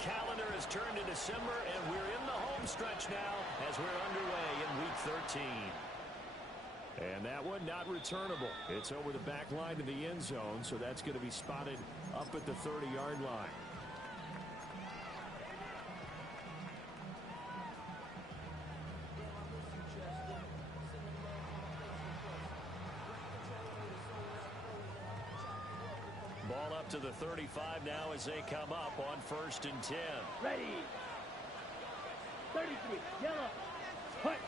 calendar has turned to December, and we're in the home stretch now as we're underway in Week 13. And that one not returnable. It's over the back line to the end zone, so that's going to be spotted up at the 30-yard line. Ball up to the 35 now as they come up on 1st and 10. Ready. 33, yellow. Hut.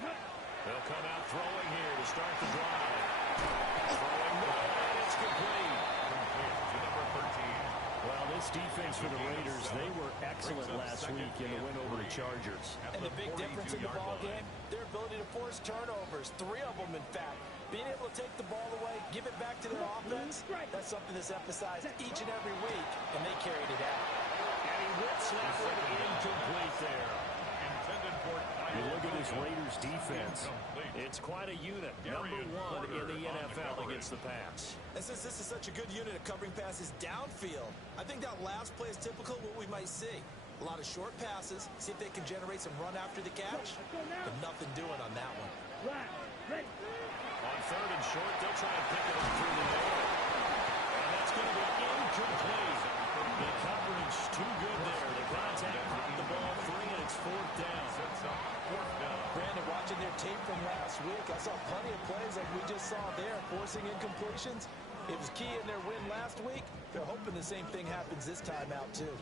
They'll come out throwing here to start the drive. Throwing well, and it's complete. Complete to number 13. Well, this defense for the Raiders, they were excellent last week in the win over the Chargers. And the big difference in the ball game, their ability to force turnovers, 3 of them in fact. Being able to take the ball away, give it back to their offense, that's something that's emphasized each and every week, and they carried it out. And he whips that one incomplete there. You look at this Raiders defense, it's quite a unit. Number 1 in the NFL against the pass. And since this is such a good unit of covering passes downfield, I think that last play is typical of what we might see. A lot of short passes, see if they can generate some run after the catch, but nothing doing on that one. On 3rd and short, they'll try and pick it up through the air. And that's going to be incomplete. The coverage too good there. The contact popped the ball free, and it's 4th down. Brandon, watching their tape from last week, I saw plenty of plays like we just saw there, forcing incompletions. It was key in their win last week. They're hoping the same thing happens this time out, too.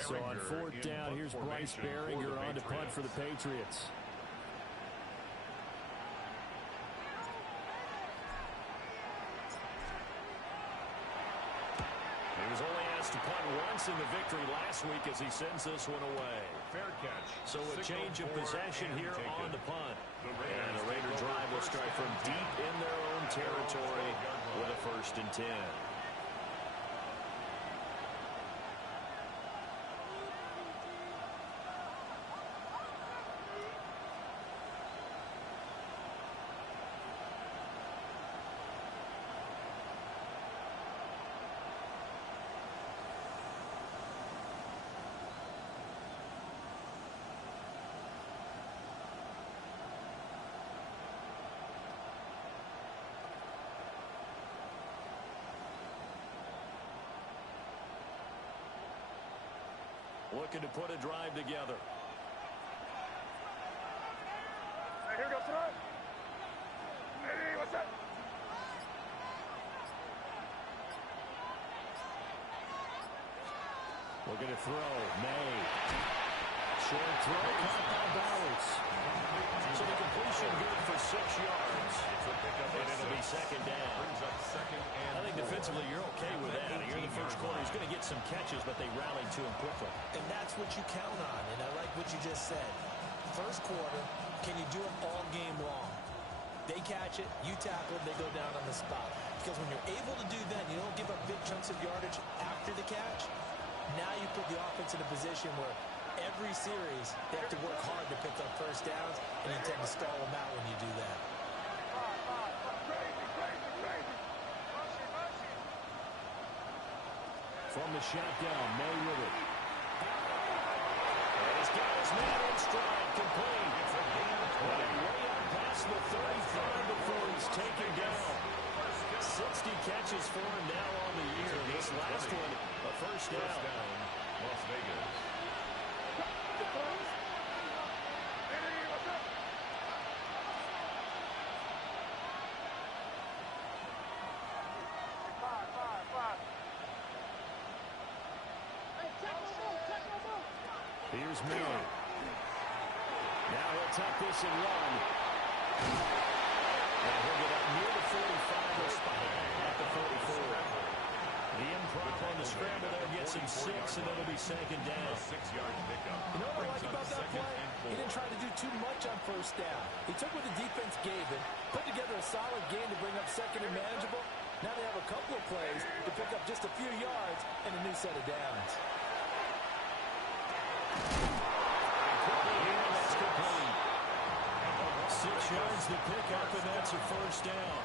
So on 4th down, here's Bryce Behringer on to punt for the Patriots. He was only asked to punt once in the victory last week as he sends this one away. Fair catch. So a change of possession here on the punt. And the Raider drive will start from deep in their own territory with a 1st and 10. Looking to put a drive together. Right, here we go, throw. Hey, what's that? Looking to throw. May. Short throw. Caught by Bowers. So the completion good for 6 yards. And it'll be 2nd down. I think defensively you're okay with that. You're in the first quarter. He's going to get some catches, but they rallied to him quickly. And that's what you count on, and I like what you just said. First quarter, can you do it all game long? They catch it, you tackle, they go down on the spot. Because when you're able to do that, you don't give up big chunks of yardage after the catch. Now you put the offense in a position where every series they have to work hard to pick up 1st downs, and you tend to stall them out when you do that. From the shotgun, May with it. And he's got his man in stride, complete. Running way out past the 35 before he's taken down. 60 catches for him now on the year. This last one, a 1st down. Las Vegas. Here's Miller. Now he'll tuck this and run. And he'll get up near the 45. He'll spot it at the 44. The improv on the scramble there gets him 6, and it'll be 2nd down. 6-yard pickup. You know what I like about that play? He didn't try to do too much on 1st down. He took what the defense gave him, put together a solid game to bring up 2nd and manageable. Now they have a couple of plays to pick up just a few yards and a new set of downs. That's complete. 6 yards to pick up, and that's a 1st down.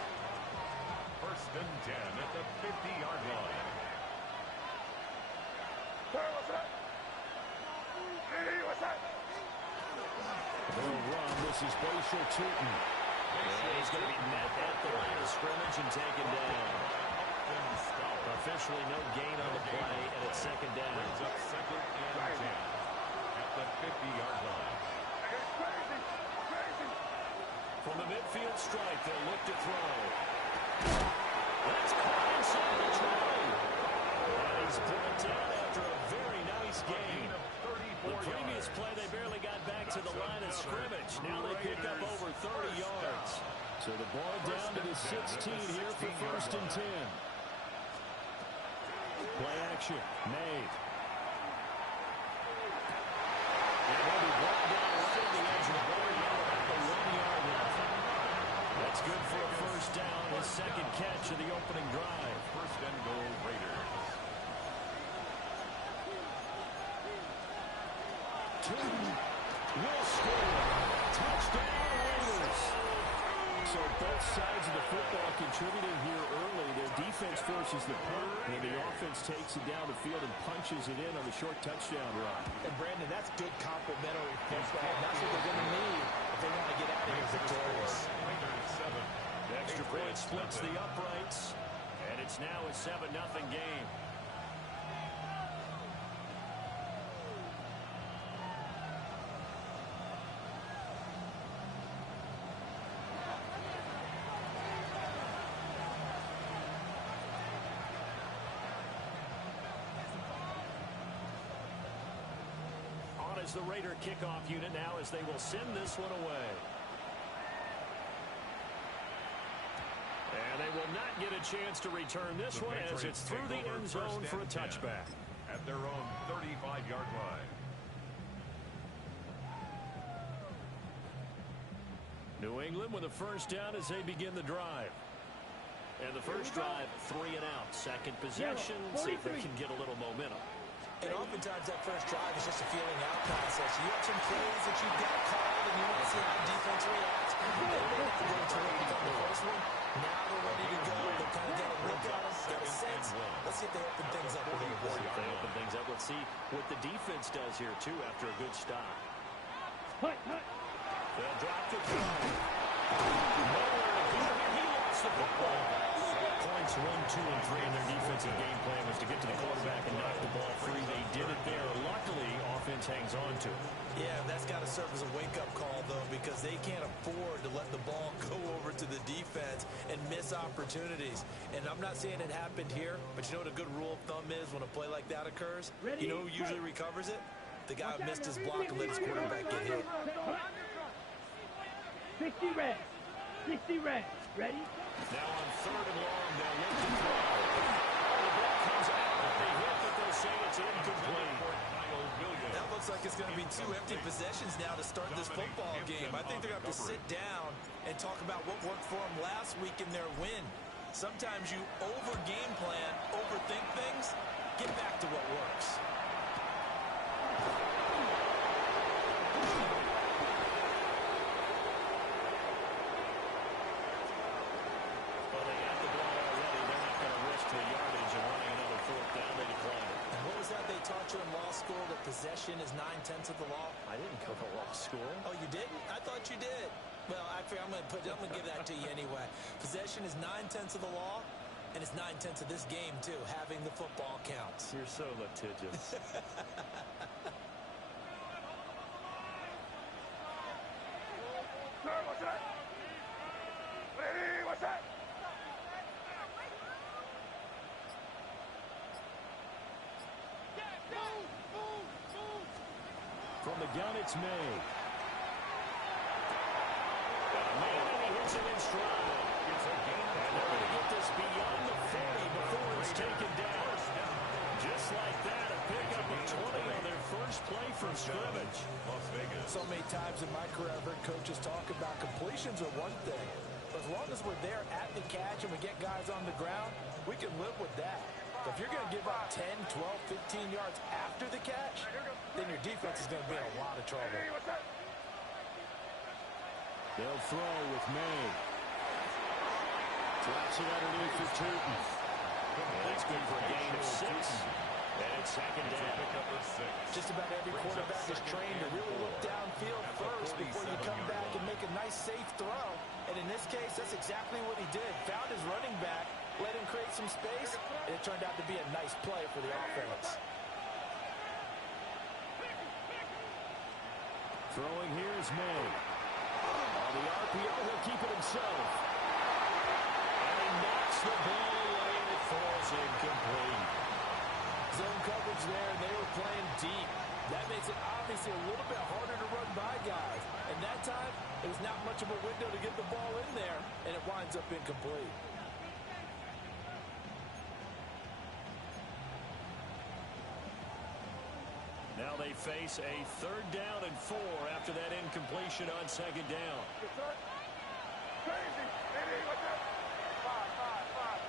First and 10 at the 50-yard line. Hey, what's that? Hey, what's that? They'll run. This is Bashir Tootin. And he's going to be met at the line of scrimmage and taken down. Officially no gain on the play, and it's second down. Brings up second and 10 at the 50-yard line. Crazy, crazy. From the midfield stripe, they'll look to throw. That's caught inside the try. And he's brought down after a very nice game. The previous play, they barely got back to the line of scrimmage. Now they pick up over 30 yards. So the ball down to the 16 here for first and 10. Play action, made. And he'll be brought down right at the edge of the board now at the 1-yard line. That's good for a first down, his second catch of the opening drive. First and goal, Raiders. Tootin will score. Touchdown, Raiders. So both sides of the football contributing here early. Their defense forces the punt, and the offense takes it down the field and punches it in on the short touchdown run. And Brandon, that's good complementary football. That's what they're going to need if they want to get out of here victorious. The extra point splits the uprights, and it's now a 7-0 game. Is the Raider kickoff unit now as they will send this one away. And they will not get a chance to return this one as it's through the end zone for a touchback. At their own 35-yard line. New England with a first down as they begin the drive. And the first drive, 3 and out. Second possession, see if they can get a little momentum. And oftentimes that first drive is just a feeling out process. You have some plays that you've got called, and you want to see how the defense reacts. They may not go terrific on the first one. Now they're ready to go. They've kind of got a look at them, got a sense. Let's see if they open things up a little bit. If they open things up, let's see what the defense does here, too, after a good stop. They'll drop the throw. Nowhere to go. He lost the football. Points 1, 2, and 3 in their defensive game plan was to get to the quarterback and knock the ball free. They did it there. Luckily, offense hangs on to it. Yeah, that's got to serve as a wake-up call, though, because they can't afford to let the ball go over to the defense and miss opportunities. And I'm not saying it happened here, but you know what a good rule of thumb is when a play like that occurs? You know who usually recovers it? The guy who missed his block and let his quarterback get hit. 60 red. 60 red. Ready? Now on third and long, they'll look to throw. The ball comes out. They hit, but they'll say it's incomplete. That looks like it's going to be 2 empty possessions now to start this football game. I think they're going to have to sit down and talk about what worked for them last week in their win. Sometimes you over-game plan, overthink things. Get back to what works. Well, they got the ball already. They're not going to risk the yardage of running another fourth down. They decline it. And what was that they taught you in law school, that possession is 9/10 of the law? I didn't go to law school. Oh, you didn't? I thought you did. Well, actually, I'm going to give that to you anyway. Possession is 9/10 of the law, and it's 9/10 of this game, too. Having the football counts. You're so litigious. Sir, what's that? Hey, what's that? From the gun, it's May. May, and he hits it in stride. It's a gain. And they're going to get this beyond the 40 before it's taken down. Just like that, a pickup of 20 on their first play from scrimmage. Las Vegas. So many times in my career, I've heard coaches talk about completions are one thing. But as long as we're there at the catch and we get guys on the ground, we can live with that. But if you're going to give up 10, 12, 15 yards after the catch, then your defense is going to be in a lot of trouble. Hey, what's that? They'll throw with May. Flaps it underneath for Tootin. And that's good for a gain of 6. And it's second down. Just about every quarterback is trained to really look downfield first before you come back and make a nice, safe throw. And in this case, that's exactly what he did. Found his running back, let him create some space, and it turned out to be a nice play for the offense. Throwing here is May. On the RPO, he'll keep it himself. And he knocks the ball away, and it falls incomplete. Zone coverage there, and they were playing deep. That makes it obviously a little bit harder to run by guys. And that time, it was not much of a window to get the ball in there, and it winds up incomplete. Now they face a 3rd down and 4 after that incompletion on 2nd down. Crazy. Maybe, what's up? 5.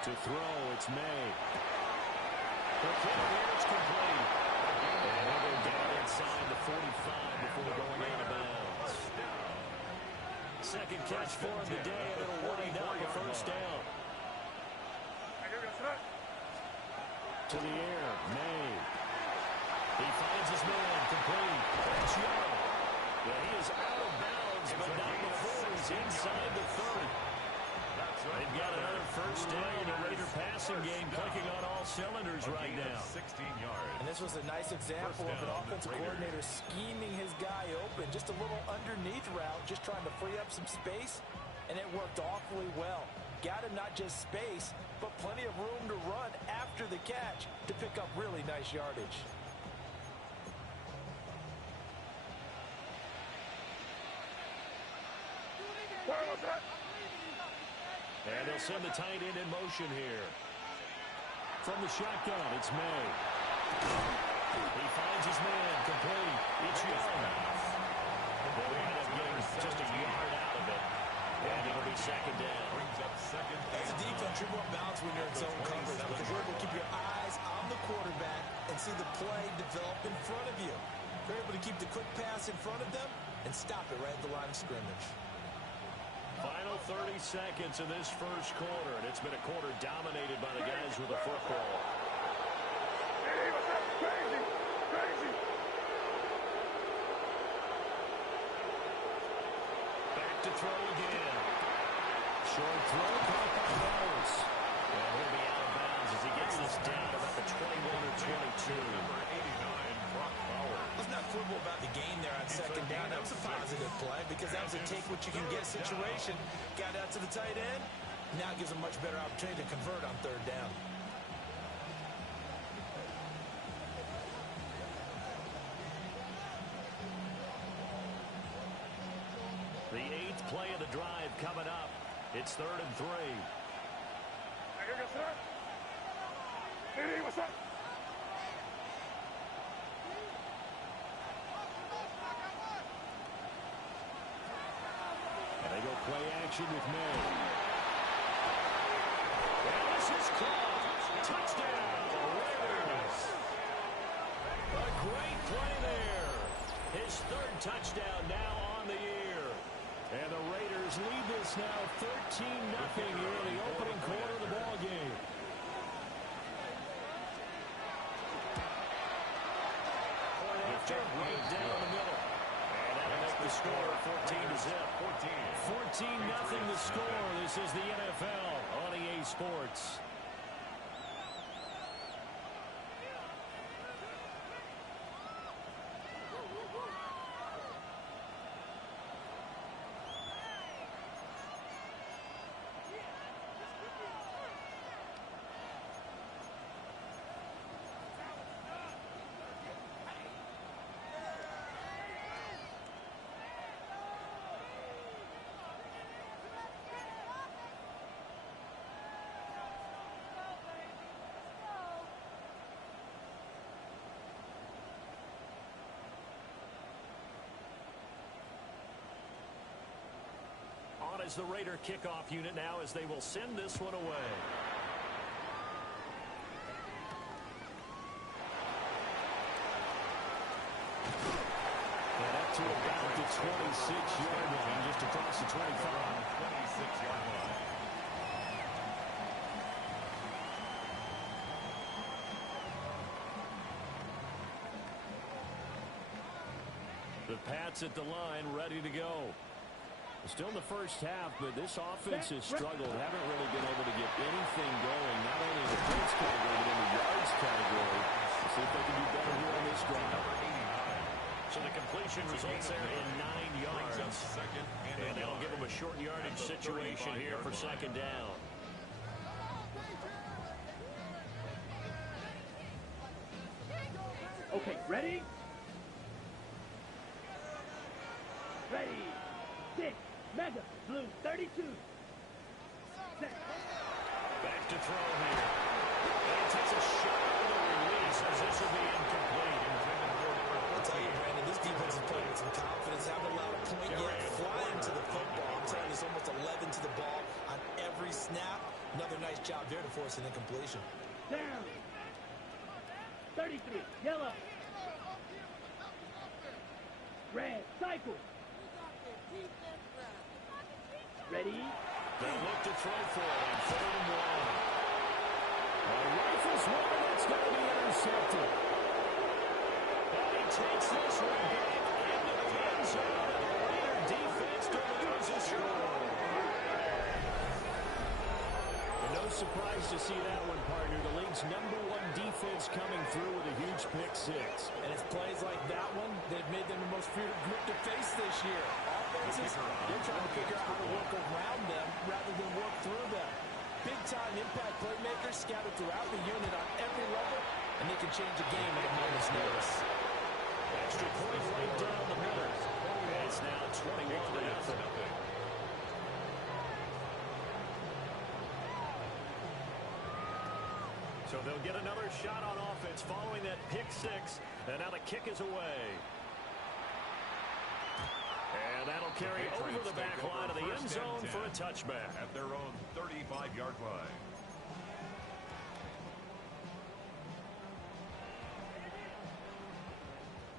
To throw, it's May. The throw here, it's complete. And he'll go down inside the 45 before going out of bounds. Second catch for him today, and it'll wind up a 1st down. To the air, May. He finds his man, complete. That's Young. Yeah, he is out of bounds, but not before he's inside the 30. They've got another 1st down. The Raider passing game clicking on all cylinders right now. 16 yards. And this was a nice example of an offensive coordinator scheming his guy open. Just a little underneath route, just trying to free up some space, and it worked awfully well. Got him not just space, but plenty of room to run after the catch to pick up really nice yardage. And they'll send the tight end in motion here. From the shotgun, it's May. He finds his man, complete. It's Young. They wind up getting just a yard out of it. And it'll be 2nd down. As a defense, you're more balanced when you're in zone coverage because you're able to keep your eyes on the quarterback and see the play develop in front of you. You're able to keep the quick pass in front of them and stop it right at the line of scrimmage. Final 30 seconds in this 1st quarter, and it's been a quarter dominated by the guys with the football. Hey, what's up? Crazy. Back to throw again. Short throw, caught by Bowers. And he'll be out of bounds as he gets this down about the 21 or 22. Number 89, Brock Bowers. Let's not quibble about the gain there on 2nd down. That was a positive play because that was a take-what-you-can-get situation. Got out to the tight end. Now gives a much better opportunity to convert on 3rd down. The 8th play of the drive coming up. It's 3rd and 3. Hey, what's up? And they go play action with May. And this is caught. Touchdown, Raiders. A great play there. His 3rd touchdown now on the year. And the Raiders lead this now 13-0 here in the opening quarter of the ball game. After right down the middle. And that'll make the score 14-0. 14-0 the score. This is the NFL on EA Sports. On is the Raider kickoff unit now as they will send this one away. And up to about the 26-yard line, just across the 25. 26-yard line. The Pats at the line, ready to go. Still in the first half, but this offense has struggled. Haven't really been able to get anything going, not only in the points category, but in the yards category. Let's see if they can do better here on this drive. So the completion results there in 9 yards. And that'll give them a short yardage situation here for second down. Okay, ready? Ready. 6. Mega. Blue. 32. Set. Back to throw here. And he takes a shot on the release as this will be incomplete. I'll tell you, Brandon, this defense is playing with some confidence. Haven't allowed a point yet. Flying to the football. I'm telling you, it's almost 11 to the ball on every snap. Another nice job there to force an incompletion. Down. 33. Yellow. Red. Cycle. Ready? They'll look to throw for it on 3rd and 1. Rifles one, that's going to be intercepted. And he takes this one back into the end zone, and the Raider defense delivers a score. And no surprise to see that one, partner. The league's #1 defense coming through with a huge pick six. And it's plays like that one that have made them the most feared group to face this year. Offenses, they're trying to figure out how to work around them rather than work through them. Big-time impact playmakers scattered throughout the unit on every level, and they can change a game at a moment's notice. Extra point right down the middle. And it's now 21-0. So they'll get another shot on offense following that pick six. And now the kick is away. And that'll carry over the back line of the end zone for a touchback. At their own 35-yard line.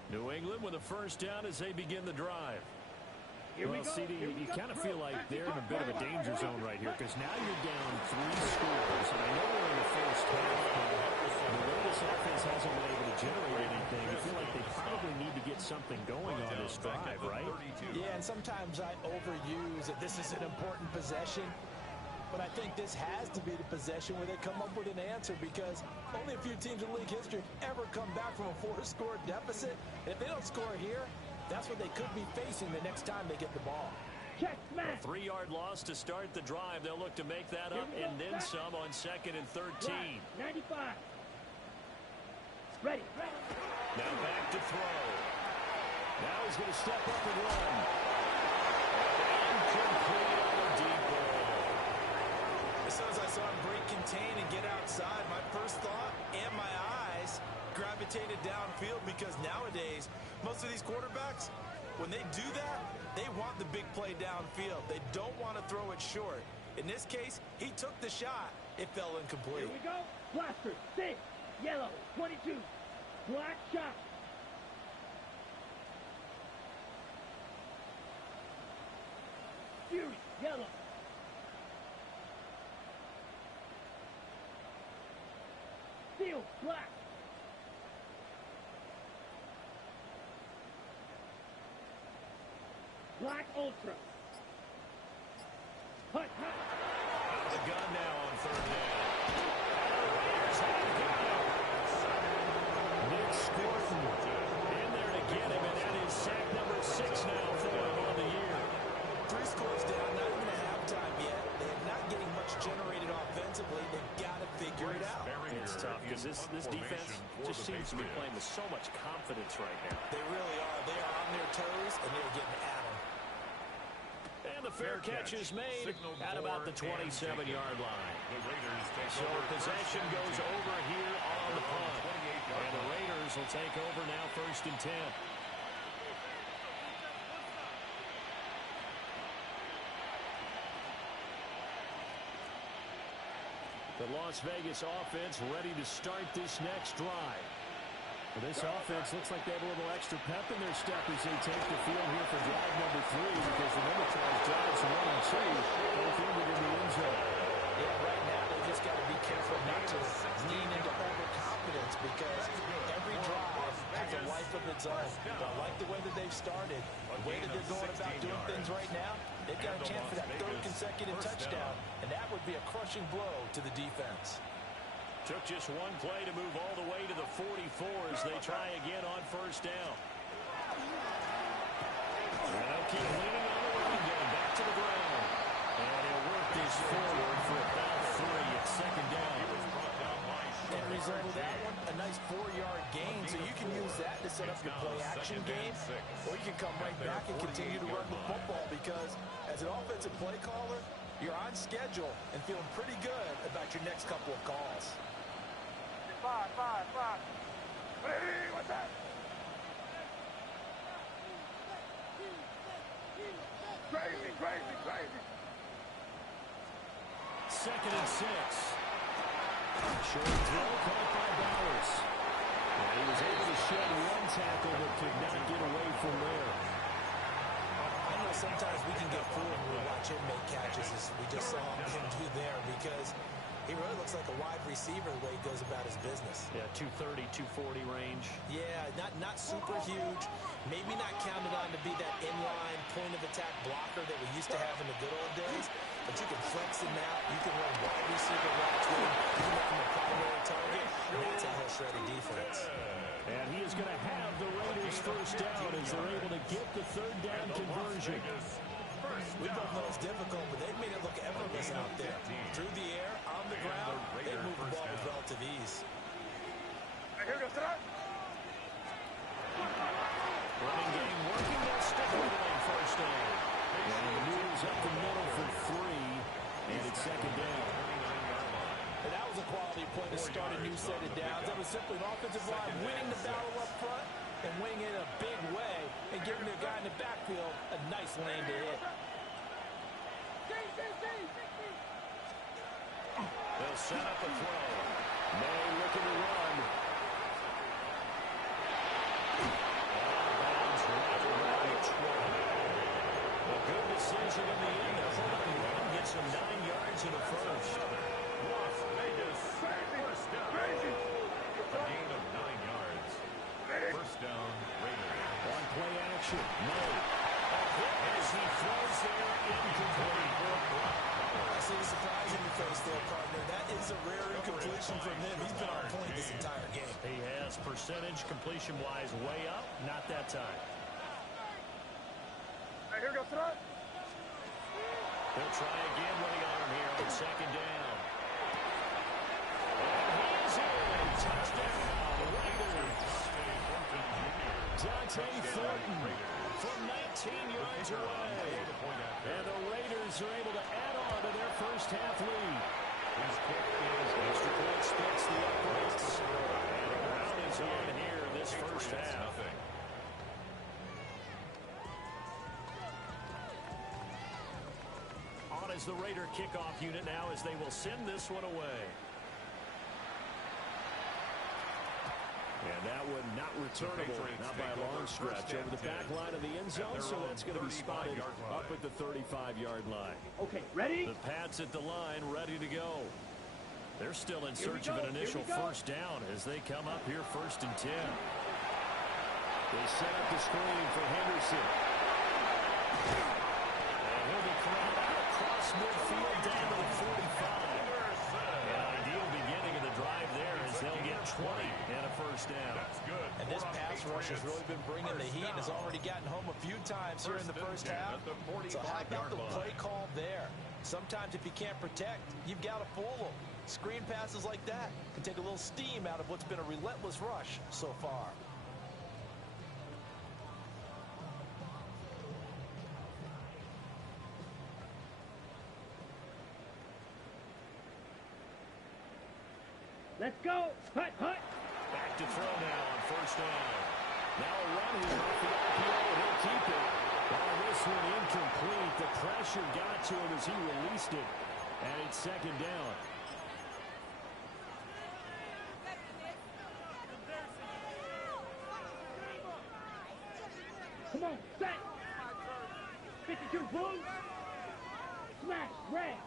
New England with a first down as they begin the drive. Well, CD, you kind of feel like they're in a bit of a danger zone right here because now you're down 3 scores. And I know we're in the first half, but the way this offense hasn't been able to generate anything, I feel like they probably need to get something going on this drive, right? Yeah, and sometimes I overuse that this is an important possession. But I think this has to be the possession where they come up with an answer because only a few teams in league history have ever come back from a 4-score deficit. And if they don't score here, that's what they could be facing the next time they get the ball. Check, smash. A 3-yard loss to start the drive. They'll look to make that up and then some on 2nd and 13. 95. Ready. Now back to throw. Now he's going to step up and run. Incomplete on the deep ball. As soon as I saw him break contain and get outside, my first thought and my eyes gravitated downfield because nowadays, most of these quarterbacks, when they do that, they want the big play downfield. They don't want to throw it short. In this case, he took the shot. It fell incomplete. Here we go. Blaster. 6. Yellow. 22. Black shot. Fury. Yellow. Steel. Black. Black Ultra. Hut. Out of the gun now on 3rd down. Raiders have got him. Nick Scorton in there to get him, and that is sack number 6 now for him on the year. 3 scores down, not even a halftime yet. They're not getting much generated offensively. They've got to figure it out. It's tough because this defense just seems to be playing with so much confidence right now. They really are. They are on their toes, and they're getting at them. And the fair catch is made at about the 27-yard line. So possession goes over here on the punt. And the Raiders will take over now 1st and 10. The Las Vegas offense ready to start this next drive. Well, this offense looks like they have a little extra pep in their step as they take the field here for drive number 3, because remember, Charles, drives 1 and 2 both ended in the end zone. Yeah, right now they just got to be careful not to lean into overconfidence, because every drive has a life of its own. But I like the way that they've started, the way that they're going about doing things right now. They've got a chance for that 3rd consecutive touchdown, and that would be a crushing blow to the defense. Took just 1 play to move all the way to the 44 as they try again on 1st down. They'll keep leaning on the run game, back to the ground. And he'll work this forward for about 3 at 2nd down. End result of that one, a nice 4-yard gain, so you can use that to set up your play-action game, or you can come right back and continue to run the football, because as an offensive play caller, you're on schedule and feeling pretty good about your next couple of calls. 5. Ready, what's that? Crazy. 2nd and 6. Short throw caught by Bowers. And he was able to shed 1 tackle but could not get away from there. I know sometimes we can get fooled when we watch him make catches, as we just saw him do there, because he really looks like a wide receiver the way he goes about his business. Yeah, 230, 240 range. Yeah, not super huge. Maybe not counted on to be that inline point-of-attack blocker that we used to have in the good old days. But you can flex him out. You can run wide receiver routes with him. You can make him a primary target. And that's how he'll shred a defense. And he is going to have the Raiders 1st down as they're able to get the 3rd down conversion. We both know it's difficult, but they've made it look effortless out there. Through the air, on the ground, they move the ball with relative ease. Here goes the Running game working. They'll stick with it on 1st down. And he moves up the middle for 3, and it's 2nd down. And that was a quality play to start a new set of downs. That was simply an offensive line winning the battle up front and winning it in a big way and giving their guy in the backfield a nice lane to hit. They'll set up a throw. May looking to run. Bounds right around 12. A good decision in the end. They'll hold up and run. Gets him 9 yards in the 1st. Las Vegas. 1st down. A gain of 9 yards. 1st down, Raiders. On play action. May. As he throws there, incomplete. I see the surprise in your face there, partner. That is a rare incompletion from him. He's been on point this entire game. He has percentage completion-wise way up. Not that time. Here goes the They'll try again running on him here on 2nd down. And he's in. Touchdown, Raiders. Dante Thornton from 19 yards away. And the Raiders are able to add on to their 1st half lead. His kick is extra point splits the uprights. And the ground is on here this 1st half. On as the Raider kickoff unit now as they will send this one away. And that one not returnable, not by a long stretch, over the back line of the end zone, so that's going to be spotted up at the 35-yard line. Okay, ready? The Pats at the line, ready to go. They're still in search of an initial 1st down as they come up here 1st and 10. They set up the screen for Henderson. And he'll be thrown out across midfield down to the 45. An ideal beginning of the drive there as they'll get 20 and a 1st down. That's good. And this pass rush has really been bringing the heat and has already gotten home a few times here in the 1st half. So how about the play call there? Sometimes if you can't protect, you've got to fool them. Screen passes like that can take a little steam out of what's been a relentless rush so far. Let's go. Hut. Back to throw now on 1st down. Now a run here off the RPO, and he'll keep it. Oh, this one incomplete. The pressure got to him as he released it. And it's 2nd down. Zone, set. 52 blue. Smash, red.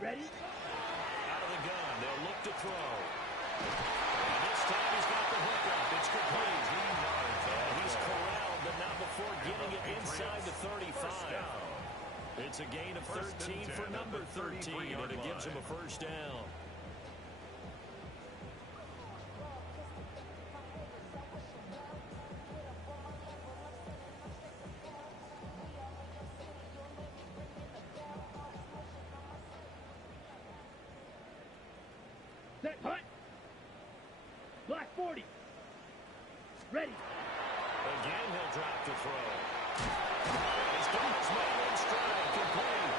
Ready? Out of the gun, they'll look to throw. And this time he's got the hook up. It's complete. And he's corralled, but not before getting it inside the 35. It's a gain of 13 for number 13, and it gives him a first down. Set, hut. Black 40. Ready. Again, he'll drop to throw. He's got his man in stride, complete.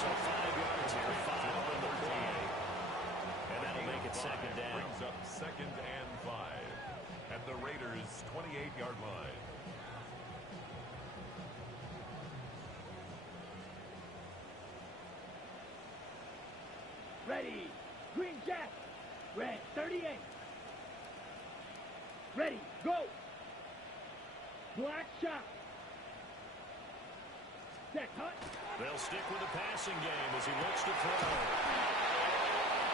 So 5 yards here, 5 on the play. And that'll make it second down. Brings up 2nd and 5 at the Raiders' 28-yard line. Ready. Green jack. Red 38. Ready. Go. Black shot. Set, hut. They'll stick with the passing game as he looks to throw.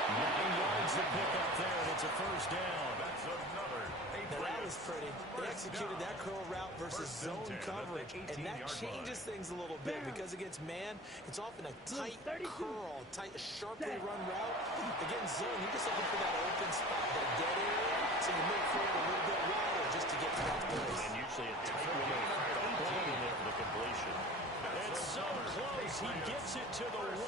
9 yards to pick up there, and it's a first down. That's another Now that was pretty. They executed that curl route versus zone coverage, and that changes things a little bit because against man, it's often a tight curl, tight, sharply run route. Against zone, you're just looking for that open spot, that dead area, so you move forward a little bit wider just to get to that place. And usually a tight window in there for the completion. It's so close. He gets it to the 1.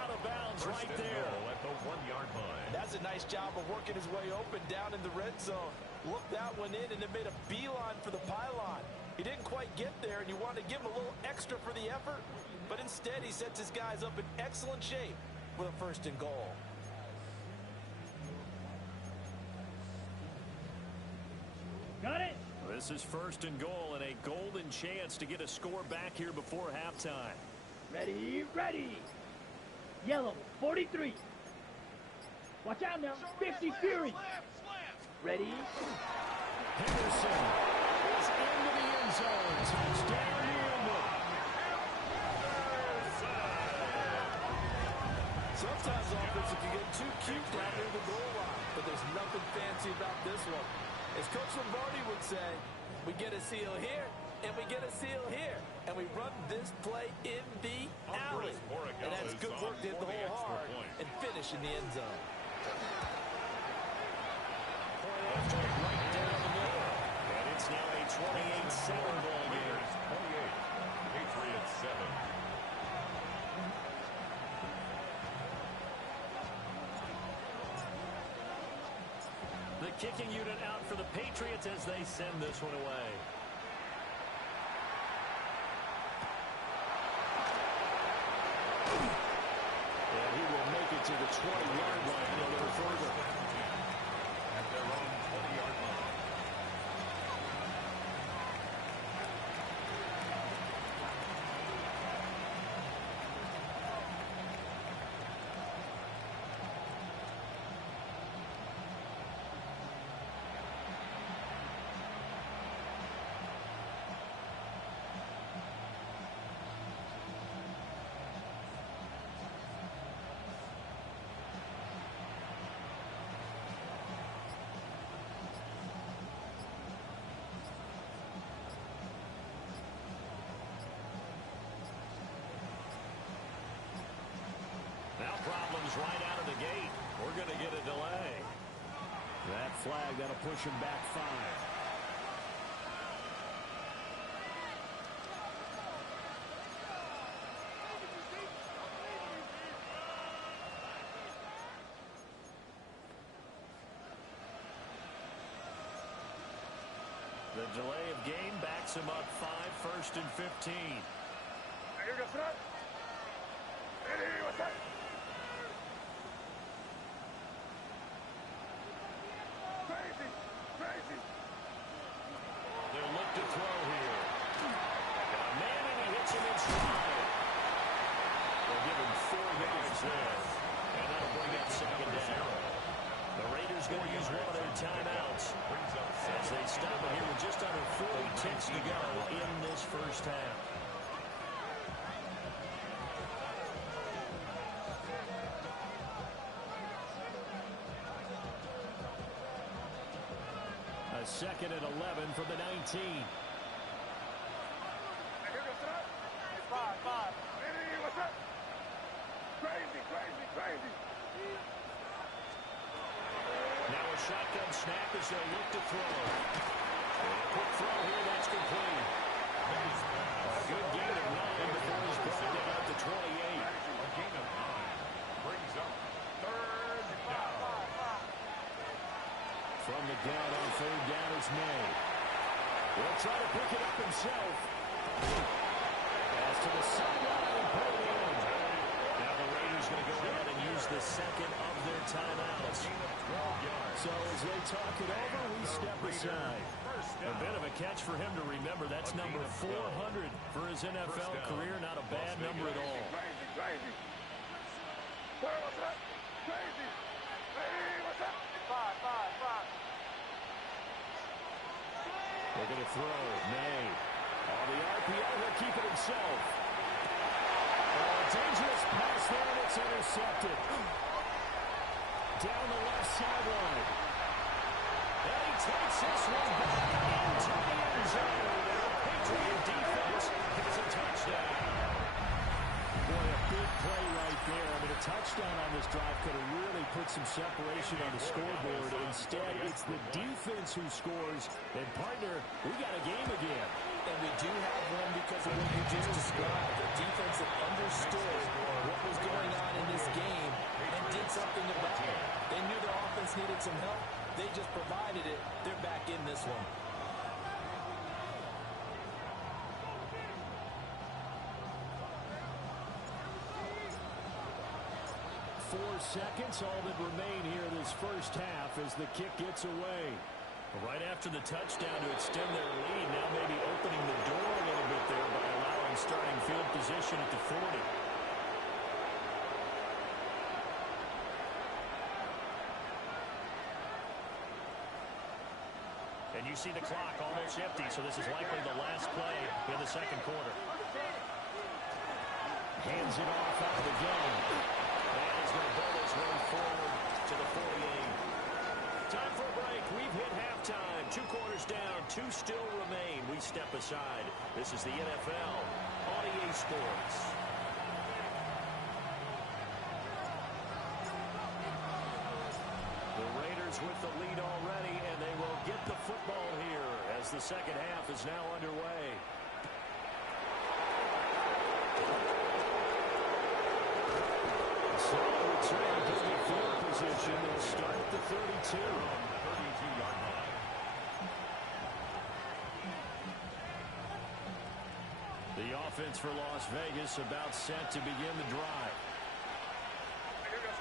Out of bounds right there. At the 1-yard line. That's a nice job of working his way open down in the red zone. Looked that one in and then made a beeline for the pylon. He didn't quite get there, and you wanted to give him a little extra for the effort, but instead he sets his guys up in excellent shape with a 1st and goal. Got it. This is 1st and goal and a golden chance to get a score back here before halftime. Ready, ready. Yellow 43. Watch out now. 50 Fury. Ready. Henderson is into the end zone. Touchdown, New England. Sometimes offense can get too cute down near the goal line, but there's nothing fancy about this one. As Coach Lombardi would say, we get a seal here, and we get a seal here, and we run this play in the alley. And that's good work to hit the hole hard and finish in the end zone. Point after right down the middle. And it's now a 28-7 ball game. 28, Patriots 7. The kicking unit out for the Patriots as they send this one away. And he will make it to the 20-yard line a little further. At their own 20-yard line. Now problems right out of the gate. We're going to get a delay. That flag, that'll push him back 5. The delay of game backs him up 5, 1st and 15. Here goes front. Ready, what's that? Crazy, crazy. They'll look to throw here. Got a man and he hits him in stride. They'll give him 4 yards there. And that'll bring up 2nd down. The Raiders going to use one of their timeouts. Brings up 2nd as they stop it here with just under 40 ticks to go in this first half. A second and 11 from the 19. Here goes tonight. It's 5. Hey, what's up? Crazy. Now a shotgun snap as they look to throw. A quick throw here, that's complete. A good gain of 9 before he's brought down to 28. A gain of 9 brings up third down. From the gun on third down is May. He'll try to pick it up himself. Pass to the sideline and pull it in. Now the Raiders going to go ahead and use the second of their timeouts. So as they talk it over, we step aside. A bit of a catch for him to remember. That's number 400 for his NFL career. Not a bad number at all. Crazy. What's up? Crazy. Hey, what's up? 5. Looking to throw. May. On the RPO, he'll keep it himself. Dangerous pass there, and it's intercepted. Down the left sideline. And he takes this one back into the end zone. And the Patriot defense gets a touchdown. Boy, a big play right there. I mean, a touchdown on this drive could have really put some separation on the scoreboard. Instead, it's the defense who scores. And, partner, we got a game again. And we do have one because of what you just described. A defense that understood what was going on in this game and did something about it. They knew their offense needed some help. They just provided it. They're back in this one. 4 seconds, all that remain here this first half as the kick gets away. Right after the touchdown to extend their lead, now maybe opening the door a little bit there by allowing starting field position at the 40. And you see the clock almost empty, so this is likely the last play in the second quarter. Hands it off out of the gun. And he's going to build his way forward to the 48. Time for a break. We've hit halftime. 2 quarters down. 2 still remain. We step aside. This is the NFL on EA Sports. The Raiders with the lead already, and they will get the football here as the second half is now underway. So return to the field position. They'll start at the 32. 32-yard line. The offense for Las Vegas about set to begin the drive. Here goes.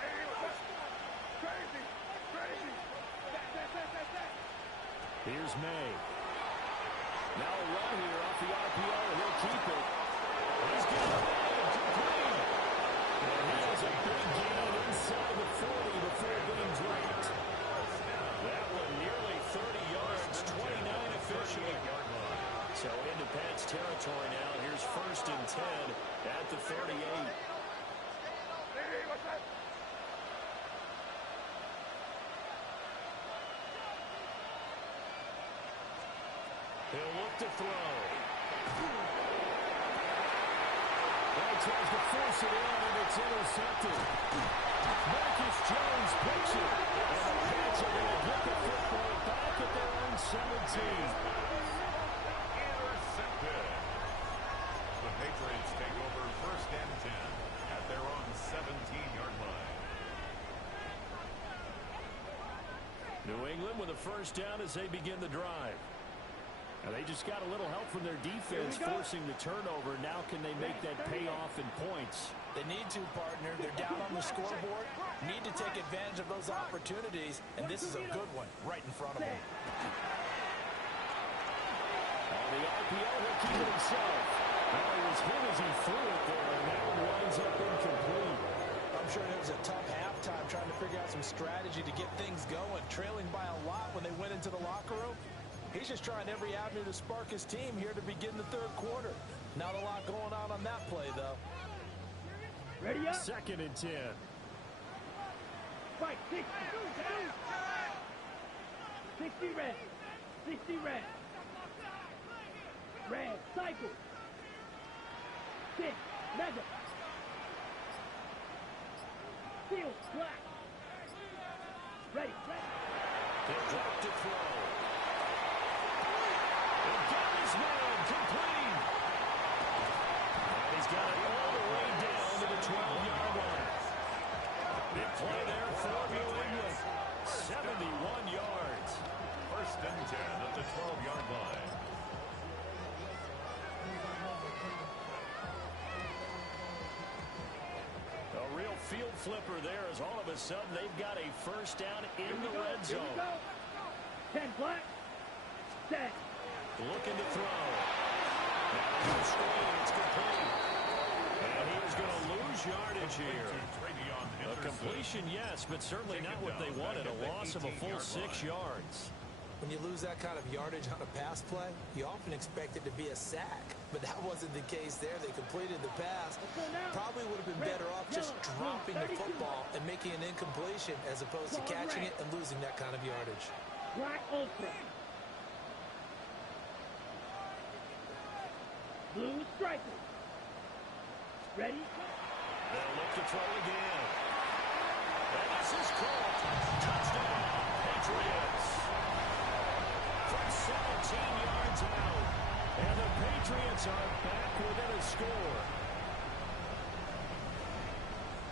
Hey, what's up? Crazy. Here's May. Now a run here off the RPO. He'll keep it. He's got it. Complete. And he has a big gain inside the 40 before being dropped. That one nearly 30 yards, 29 officially. So into Pat's territory now. Here's 1st and 10 at the 38. Hey, what's up? He'll look to throw. Well, he tries to force it in, and it's intercepted. Marcus Jones picks it. And the Pats are going to get the football back at their own 17. Intercepted. The Patriots take over 1st and 10 at their own 17-yard line. New England with a 1st down as they begin the drive. Now they just got a little help from their defense forcing the turnover. Now can they make that pay off in points? They need to, partner. They're down on the scoreboard. Need to take advantage of those opportunities, and this is a good one right in front of them. On the RPO, he'll keep it himself. Well, he was hit as he threw it there, and that one winds up incomplete. I'm sure it was a tough halftime trying to figure out some strategy to get things going. Trailing by a lot, into the locker room? He's just trying every avenue to spark his team here to begin the third quarter. Not a lot going on that play, though. Ready up. 2nd and 10. Fight, 60. 60 red. 60 red. Red, cycle. 6, mega. Steel, black. Ready. He'll drop to throw. And got his man complete. And he's got it all the way down to the 12-yard line. Big play there for New England. 71 yards. 1st and 10 at the 12-yard line. A real field flipper there as all of a sudden they've got a first down in the red Here we zone. go. 10 black. 10. Looking to throw. Now the screen, it's complete. And he was going to lose yardage here. A completion, yes, but certainly not what they wanted. A loss of a full 6 yards. When you lose that kind of yardage on a pass play, you often expect it to be a sack. But that wasn't the case there. They completed the pass. Probably would have been better off just dropping the football and making an incompletion as opposed to catching it and losing that kind of yardage. Black ultra. Blue striker. Ready? They'll look to throw again. And this is caught. Touchdown, Patriots. From 17 yards out. And the Patriots are back within a score.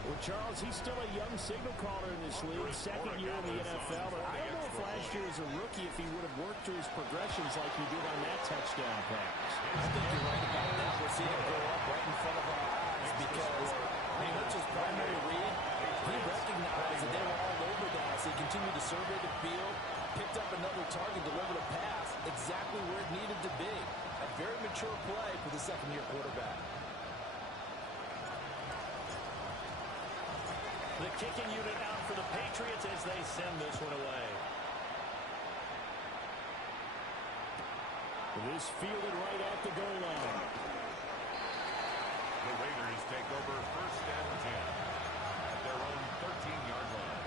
Well, Charles, he's still a young signal caller in this league. 2nd year in the NFL. But I don't know if last year as a rookie, if he would have worked through his progressions like he did on that touchdown pass. I think you're right about that. We're seeing him go up right in front of our eyes because when he went to his primary read, he recognized that they were all over that. So he continued to survey the field, picked up another target, delivered a pass exactly where it needed to be. A very mature play for the 2nd-year quarterback. The kicking unit out for the Patriots as they send this one away. This fielded right at the goal line. The Raiders take over 1st and 10 at their own 13-yard line.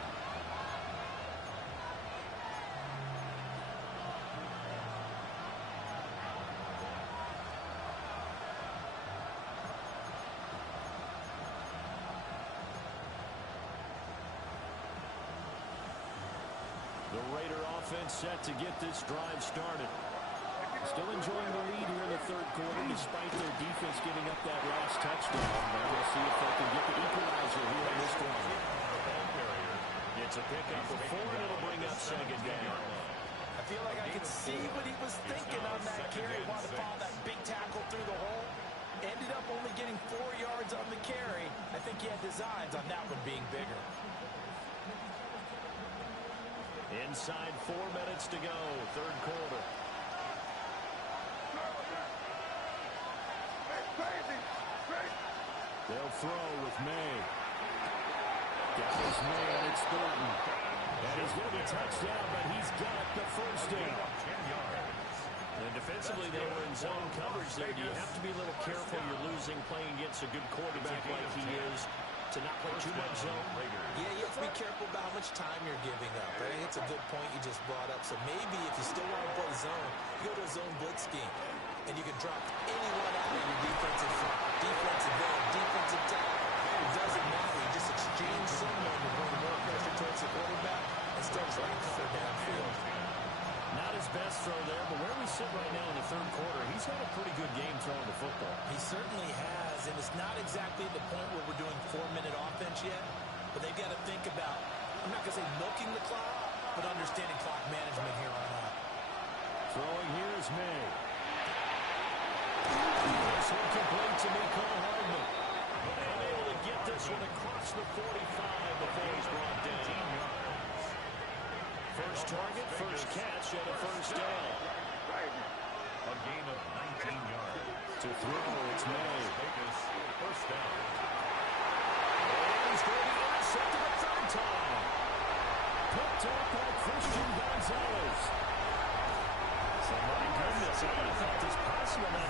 The Raider offense set to get this drive started. Still enjoying the lead here in the 3rd quarter despite their defense giving up that last touchdown. But we'll see if they can get the equalizer here in this drive. It's a pickup of 4, and it'll bring up 2nd down. I feel like I could see what he was thinking on that carry. Wanted to follow that big tackle through the hole. Ended up only getting 4 yards on the carry. I think he had designs on that one being bigger. Inside 4 minutes to go, 3rd quarter. They'll throw with May. Got his man, it's Thornton. And he's going to be touchdown, but he's got the first down. And defensively, they were in zone coverage there. You have to be a little careful. You're losing playing against a good quarterback like he is to not play too much zone. Yeah, you have to be careful about how much time you're giving up. I think it's a good point you just brought up. So maybe if you still want to play zone, you go to a zone blitz scheme. And you can drop anyone out of your defensive front, defensive end, defensive tackle. It doesn't matter. You just exchange someone to bring more pressure towards the quarterback and start trying to cover downfield. Not his best throw there, but where we sit right now in the 3rd quarter, he's had a pretty good game throwing the football. He certainly has, and it's not exactly the point where we're doing 4-minute offense yet, but they've got to think about, I'm not going to say milking the clock, but understanding clock management here on out. Throwing here is May. This one complete to Nicole Hardman. And able to get this one across the 45 before he's brought down. First target, first catch, and a first down. A gain of 19 yards. To throw, it's May. First down. And he's going to be intercepted a 3rd time. Picked up by Christian Gonzalez.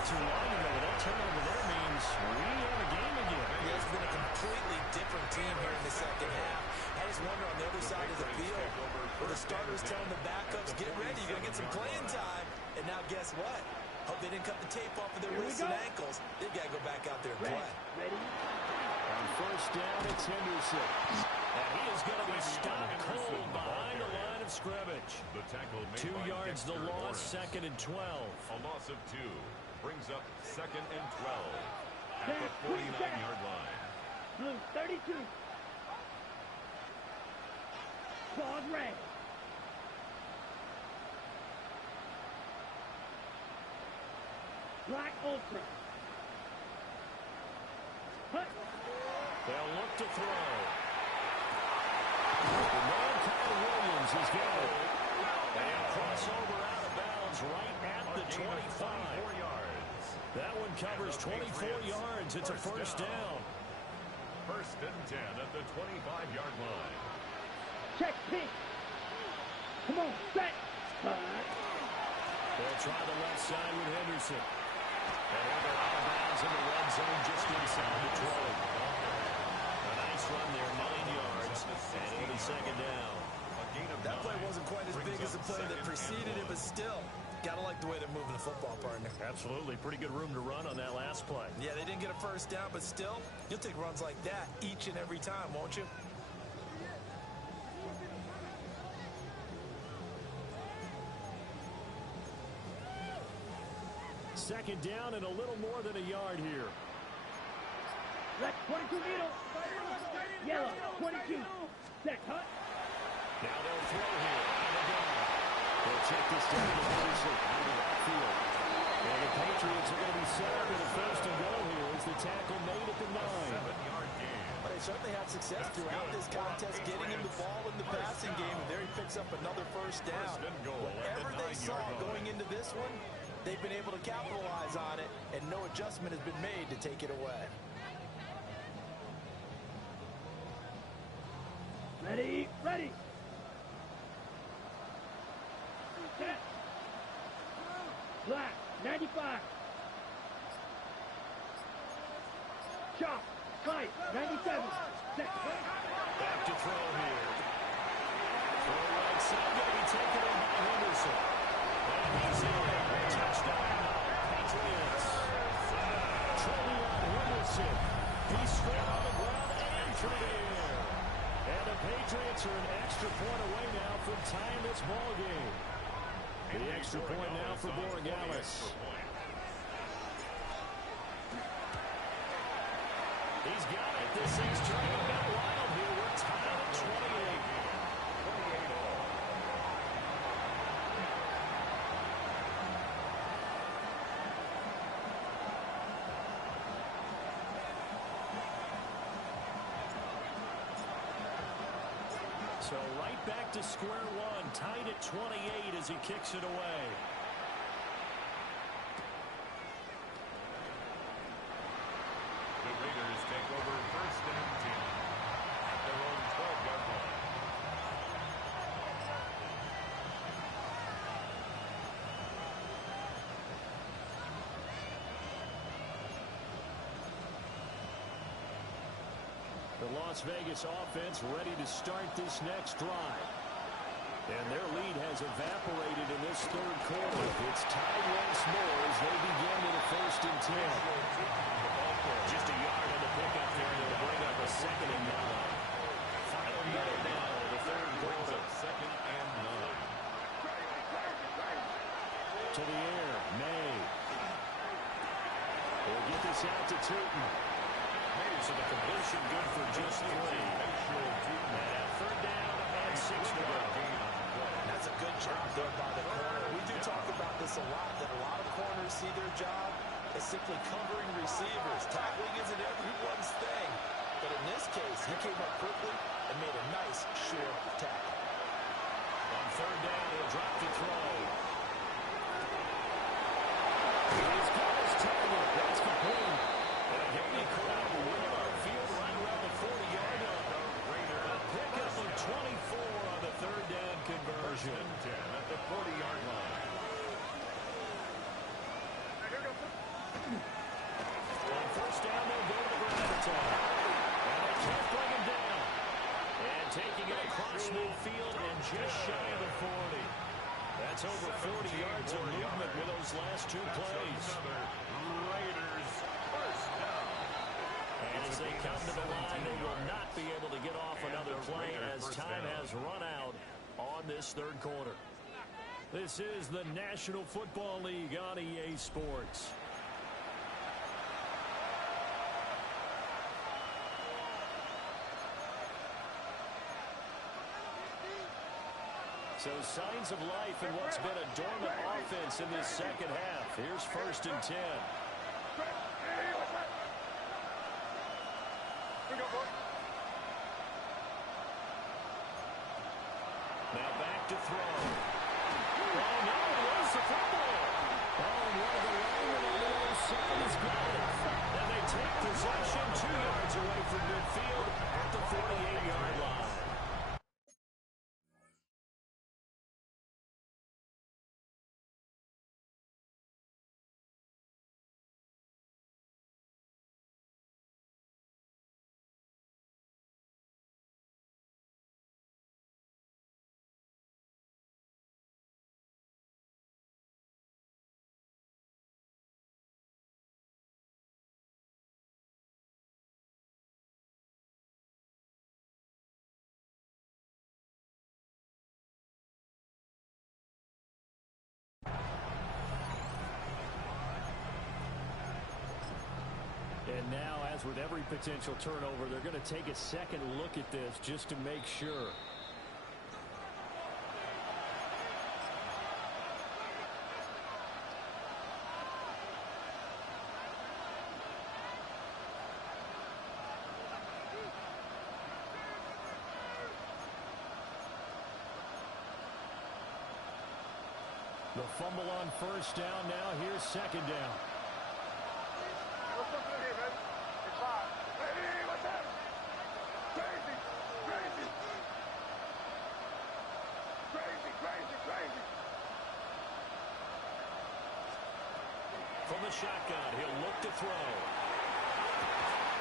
too long ago, but that turnover there means we have a game again. Yeah, it's been a completely different team here in the second half. I just wonder on the other side of the field where the starters telling the backups, get ready, you're going to get some playing time. And now guess what? Hope they didn't cut the tape off of their wrists and ankles. They've got to go back out there and play. Ready? On first down, it's Henderson. And he is going to be stopped cold behind the line of scrimmage. The tackle made 2 by yards Dexter the loss, Lawrence. second and 12. A loss of 2 brings up second and 12 at the 49-yard line. Blue 32. Claude red. Black ultra. Hut. They'll look to throw. The man, Kyle Williams, is going. And crossover out of bounds right at the 25. 24 yards. That one covers 24 yards. It's a first down. First and 10 at the 25-yard line. Check pink. Come on, set. They'll try the left side with Henderson. And they're out of bounds in the red zone just inside the 20. A nice run there, 9 yards, and it'll be second down. That play wasn't quite as big as the play that preceded it, but still, got to like the way they're moving the football, partner. Absolutely. Pretty good room to run on that last play. Yeah, they didn't get a first down, but still, you'll take runs like that each and every time, won't you? Second down and a little more than a yard here. Red 22 needle. Yellow 22. Set hut. Now they'll throw here. On the gun. They'll check this down to Henderson out of the backfield. And the Patriots are going to be set up with a first and goal here as the tackle made at the 9. 7-yard gain. But they certainly had success throughout this contest, getting him the ball in the passing game, and there he picks up another first down. First and goal at the Whatever they saw 9-yard line. going into this one, they've been able to capitalize on it, and no adjustment has been made to take it away. Ready, ready. Set. Black 95. Chop. Fight 97. Set. Back to throw here. Throw right side, going to be taken in by Henderson. And he's in. Touchdown, Patriots. Trevion Henderson. He scored on the ground and through the air. And the Patriots are an extra point away now from tying this ball game. The extra point now for Borregales. He's got it. This thing's turning a bit wild here. We're tied at 28. So right back to square one, tied at 28 as he kicks it away. The Raiders take over first and 10 at their own 12-yard line. The Las Vegas offense ready to start this next drive. And their lead has evaporated in this third quarter. It's tied once more as they begin with a first and 10. Just a yard on the pickup there, and it'll bring up a second and 9. Final minute now, the third Brings quarter. up second and 9. To the air, May. We'll get this out to Tootin. So the completion good for just 3. And third down and 6 to go. That's a good job there by the corner. We do talk about this a lot, that a lot of corners see their job as simply covering receivers. Tackling isn't everyone's thing. But in this case, he came up quickly and made a nice, sure tackle. On third down, he'll drop the throw. He's got his target. That's complete. And a gain across the middle of the field right around the 40-yard line. A pickup of 24 on the third down conversion. 10 at the 40-yard line. On first down, they'll go to the ground attack. And they can't bring him down. And taking it across midfield and just shy of the 40. That's over 40 yards of movement with those last two plays. Raiders first down. And as they come to the line, they will not be able to get off another play as time has run out on this third quarter. This is the National Football League on EA Sports. So signs of life in what's been a dormant offense in this second half. Here's first and 10. Now back to throw. Oh, no, where's the football? Oh, and one of the linemen on the other side has got it. And they take possession 2 yards away from midfield at the 48-yard line. And now, as with every potential turnover, they're going to take a second look at this just to make sure. The fumble on first down now. Here's second down. From the shotgun, he'll look to throw.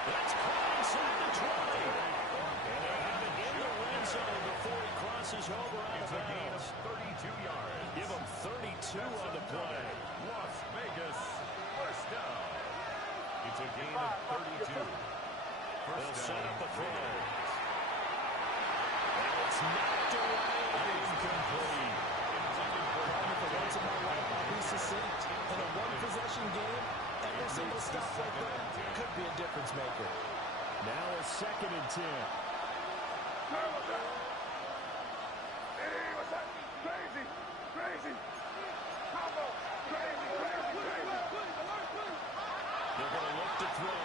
That's caught inside the 20. And they have it in the red zone before he crosses over out of bounds. 32 yards. Give him 32 on the play. Las Vegas first down. It's a gain of 32. They'll set up a throw. And it's knocked away and incomplete. Once in my life, I'll be succinct. In a one-possession game, every single stop like that could be a difference maker. Now a second and 10. They're going to look to throw.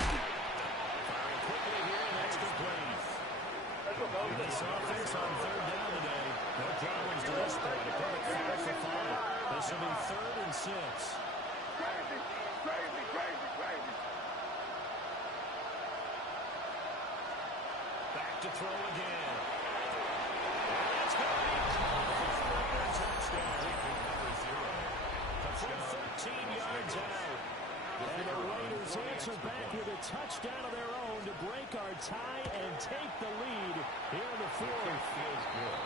Firing quickly here, and that's complete. This offense on third down today. No problems to this point. A perfect 5 for 5. This will be 3rd and 6. Back to throw again. And it's going to be caught for a touchdown. From 13 yards out. And the Raiders answer back with a touchdown of their own to break our tie and take the lead here in the fourth. Feels good.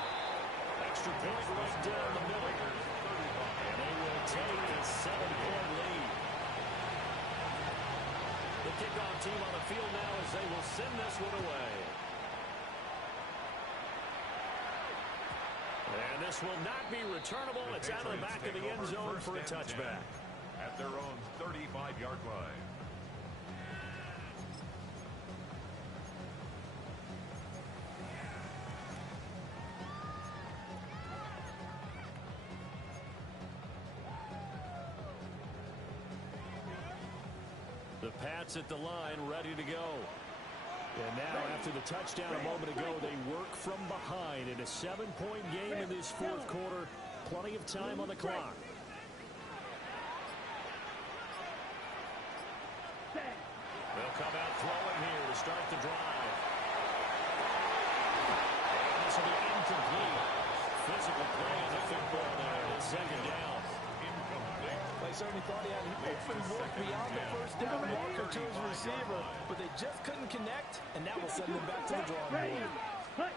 Extra point right down the middle. And they will take a 7-point lead. The kickoff team on the field now as they will send this one away. And this will not be returnable. It's out of the back of the end zone for a touchback. At their own 35-yard line. The Pats at the line, ready to go. And now, after the touchdown a moment ago, they work from behind in a 7-point game in this fourth quarter. Plenty of time on the clock. They'll come out throwing here to start the drive. And this will be incomplete. Physical play on the football there. It's second down. Incomplete. Like certainly thought he had an open look beyond the first down marker to his receiver, but they just couldn't connect, and that will send them back to the drawing board.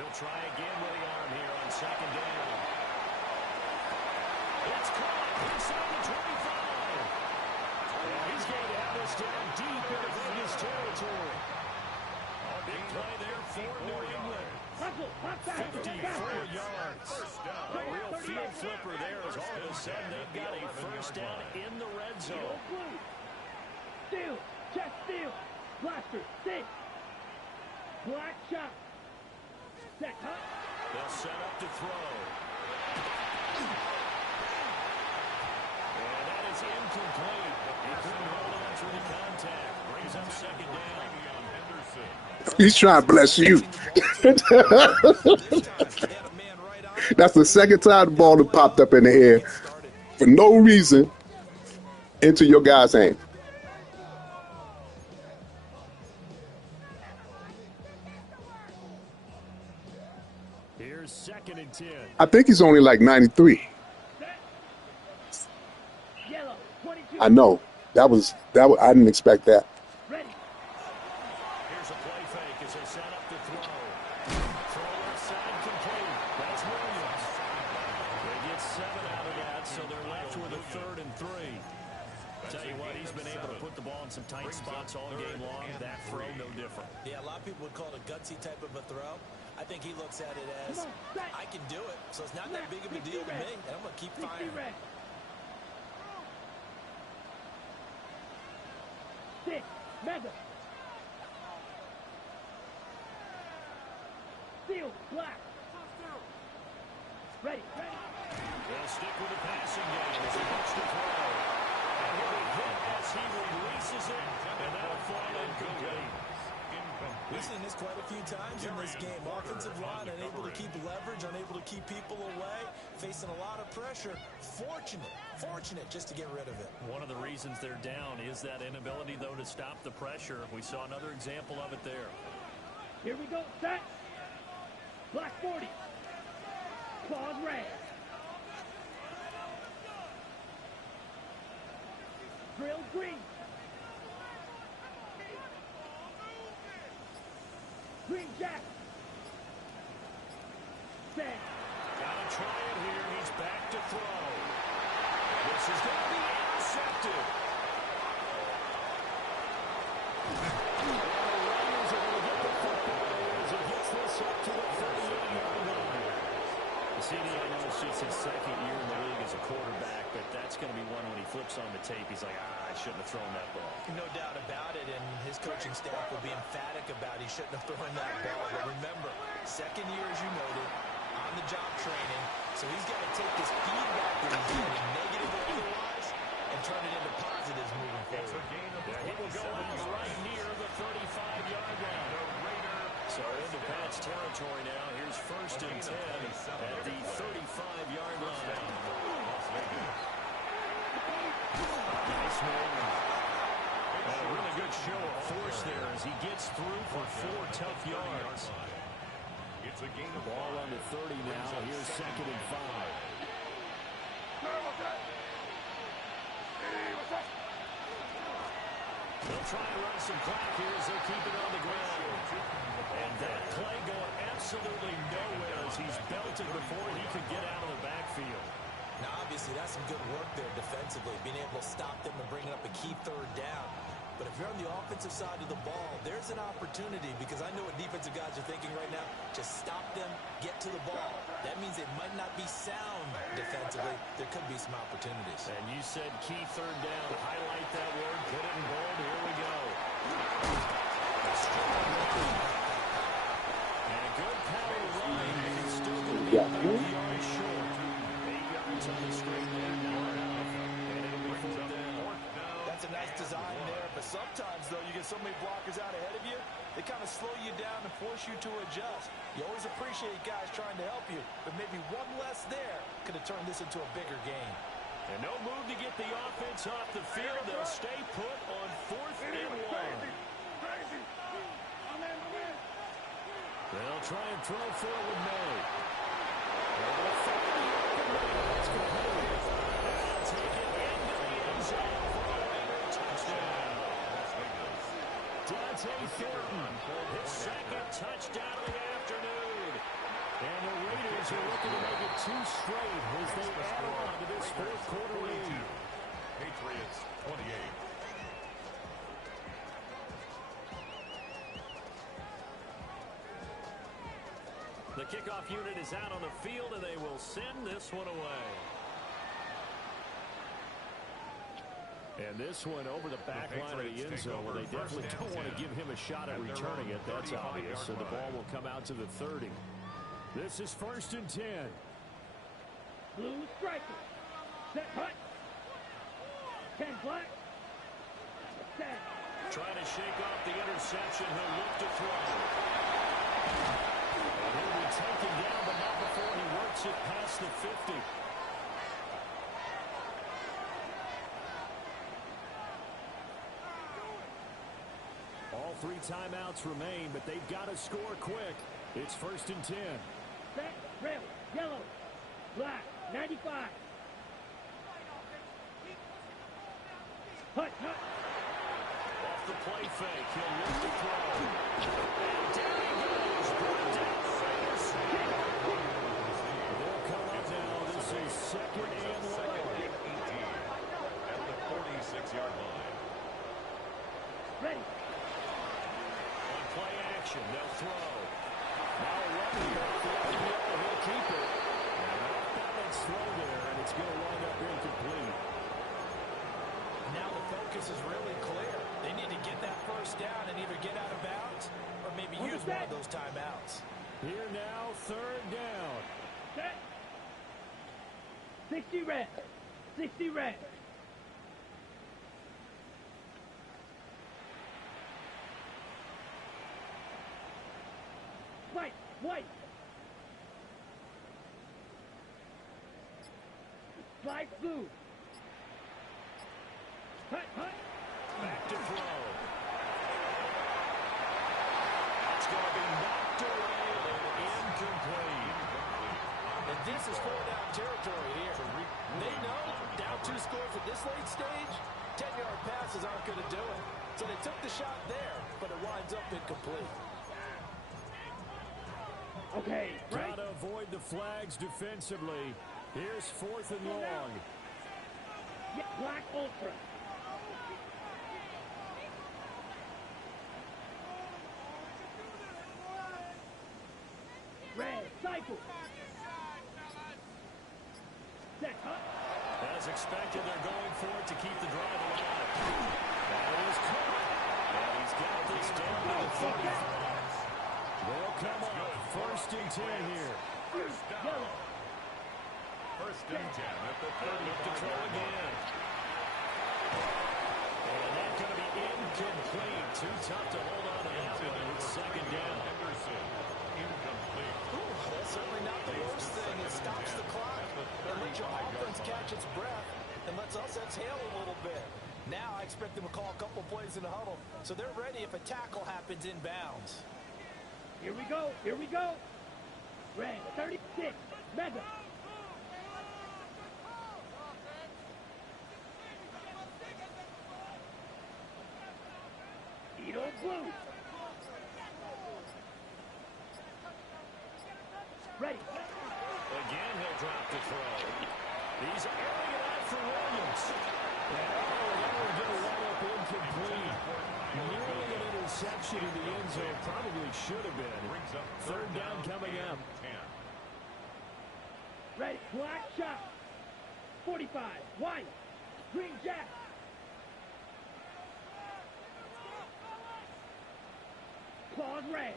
He'll try again with the arm here on second down. It's caught inside the 25. And he's going to have this down deep into Vegas territory. Big play there for New England. 54 yards. A real field flipper there as all of a sudden they've got a first down in the red zone. Steal, chest steal, blaster, stick, black shot, set, huh? They'll set up to throw. And that is incomplete. He couldn't hold on through the contact. Brings up second down. He's trying to bless you. That's the second time the ball has popped up in the air for no reason into your guy's hand. Here's second and 10. I think he's only like 93. Yellow, 22. I know. That was I didn't expect that. Ready. Here's a play fake as they set up to throw. Throw left side complete. That's Williams. They get 7 out of that, so they're left with a 3rd and 3. Tell you what, he's been able to put the ball in some tight spots all game long. That throw, no different. Yeah, a lot of people would call it a gutsy type of a throw. I think he looks at it as, I can do it, so it's not that big of a deal to me, and I'm going to keep firing. Stick, mega. Steal, black. Ready. They'll stick with the passing game as he looks to throw. And he'll be hit as he releases it, and that'll fall incomplete. We've seen this quite a few times in this game. Offensive line unable to keep leverage, unable to keep people away, facing a lot of pressure. Fortunate just to get rid of it. One of the reasons they're down is that inability, though, to stop the pressure. We saw another example of it there. Here we go, set. Black 40. Claws red. Drill green. Green jack. Set. Gotta try it here. He's back to throw. This is going to be intercepted. And the Raiders are going to get the football as he gets this up to the 38-yard line. CD, I know it's just his second year in the league as a quarterback, but that's going to be one when he flips on the tape. He's like, I shouldn't have thrown that ball. No doubt about it, and his coaching staff will be emphatic about he shouldn't have thrown that ball. But remember, second year, as you noted, on-the-job training, so he's got to take this feedback that he's getting, negative or otherwise, and turn it into positives moving forward. He will go right near the 35-yard line. So into Pat's territory now. Here's 1st and 10 at the 35-yard line. Nice move. And a really good show of force there as he gets through for 4 tough yards. Ball on the 30 now. Here's 2nd and 5. They'll try and run some clock here as they keep it on the ground. And that play going absolutely nowhere as he's belted before he could get out of the backfield. Now, obviously, that's some good work there defensively, being able to stop them and bringing up a key 3rd down. But if you're on the offensive side of the ball, there's an opportunity, because I know what defensive guys are thinking right now. Just stop them, get to the ball. That means it might not be sound defensively. There could be some opportunities. And you said key 3rd down. Highlight that word. Put it in bold. Here we go. And a good power run. It's still going to be 8 yards short. 8 yards on the screen there. And it'll be 4th down. That's a nice design there, but sometimes, though, you get so many blockers out ahead of you, they kind of slow you down and force you to adjust. You always appreciate guys trying to help you, but maybe one less there could have turned this into a bigger game. And no move to get the offense off the field. They'll stay put on 4th and 1. They'll try and throw forward May. They'll find the open man. That's complete. They'll take it Thornton, his second touchdown of the afternoon. And the Raiders are looking to make it 2 straight as they add on to this fourth quarter lead. Patriots 28. The kickoff unit is out on the field, and they will send this one away. And this one over the back line of the end zone, where they definitely don't want to give him a shot at returning it. That's obvious. So the ball will come out to the 30. This is 1st and 10. Blue striker. Set hut. 10 black. Set. Trying to shake off the interception. He'll look to throw. And he'll be taken down, but not before he works it past the 50. All 3 timeouts remain, but they've got to score quick. It's 1st and 10. Set. Red. Yellow. Black. 95. Hut. Hut. Off the play fake. He'll look to throw. And down he goes. Brought down first. They'll come up now. This is 2nd and 1. At the 46-yard line. Ready. On play action, they'll throw. Now a run here. He'll keep it. And off balance throw there, and it's going to wind up incomplete. Now the focus is really clear. They need to get that first down and either get out of bounds or maybe use one of those timeouts. Here now, 3rd down. Set. 60 red. 60 red. White. White. Light blue. Hut. Hut. Back to throw. It's going to be knocked away and incomplete. And this is 4-down territory here. They know down 2 scores at this late stage, 10-yard passes aren't going to do it. So they took the shot there, but it winds up incomplete. Okay, right. Got to avoid the flags defensively. Here's 4th and long. Yeah, black ultra. Red cycle. Set up. As expected, they're going for it to keep the drive alive. That is caught. And he's got this down to the 35. They'll come up. 1st and 10 here. First down. 1st and 10 at the 30. Look to throw again. And that's going to be incomplete. Too tough to hold on to that one. It's 2nd down. Henderson, incomplete. Ooh, that's certainly not the worst thing. It stops the clock and lets your offense catch its breath and lets us exhale a little bit. Now I expect them to call a couple plays in the huddle so they're ready if a tackle happens inbounds. Here we go. Here we go. Red 36. Mega. Edo blue. Ready. Again, he'll drop the throw. He's airing it out for Williams. And that will get a run-up incomplete. Nearly an interception in the end zone. Probably should have been. 3rd down coming up. Ready. Black shot. 45. White. Green jack. Claws red.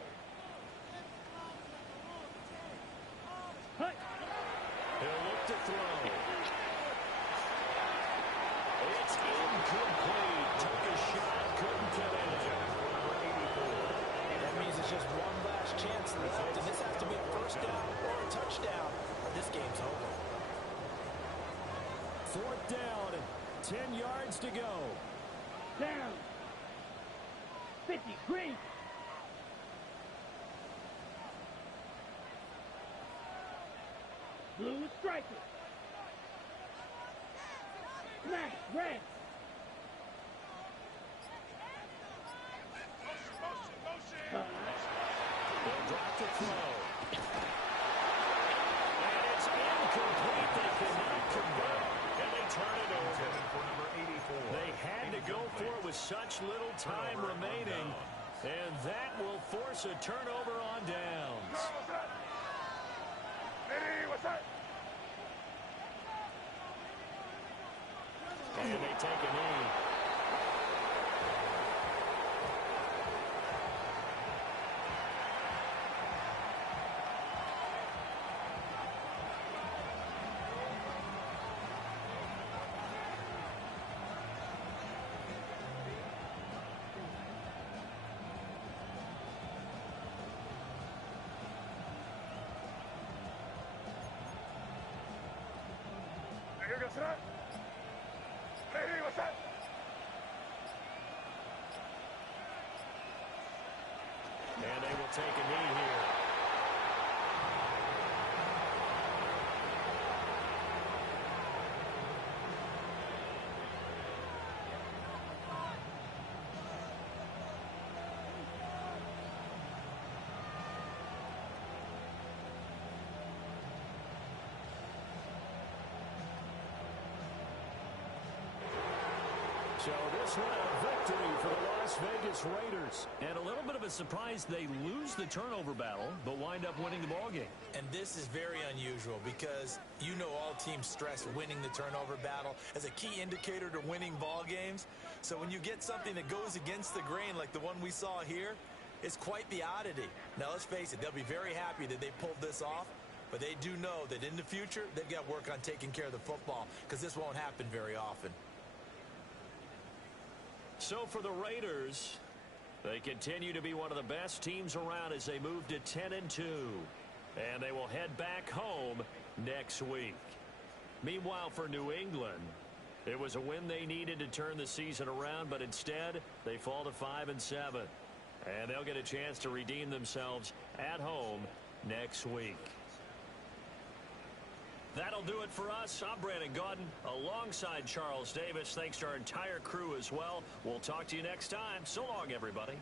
Hut. He'll look to throw. It's incomplete. Took a shot. Couldn't get in. That means it's just one last chance left, and this has to be a 1st down or a touchdown, or this game's over. 4th down. 10 yards to go. Down. 50. Green. Blue striker. Smash. Red. such little time remaining, and that will force a turnover on downs. And they take a knee. And they will take a knee here. So this one a victory for the Las Vegas Raiders. And a little bit of a surprise they lose the turnover battle, but wind up winning the ballgame. And this is very unusual because you know all teams stress winning the turnover battle as a key indicator to winning ball games. So when you get something that goes against the grain like the one we saw here, it's quite the oddity. Now let's face it, they'll be very happy that they pulled this off, but they do know that in the future they've got to work on taking care of the football because this won't happen very often. So for the Raiders, they continue to be one of the best teams around as they move to 10-2. And they will head back home next week. Meanwhile, for New England, it was a win they needed to turn the season around, but instead they fall to 5-7. And they'll get a chance to redeem themselves at home next week. That'll do it for us. I'm Brandon Gaudin alongside Charles Davis. Thanks to our entire crew as well. We'll talk to you next time. So long, everybody.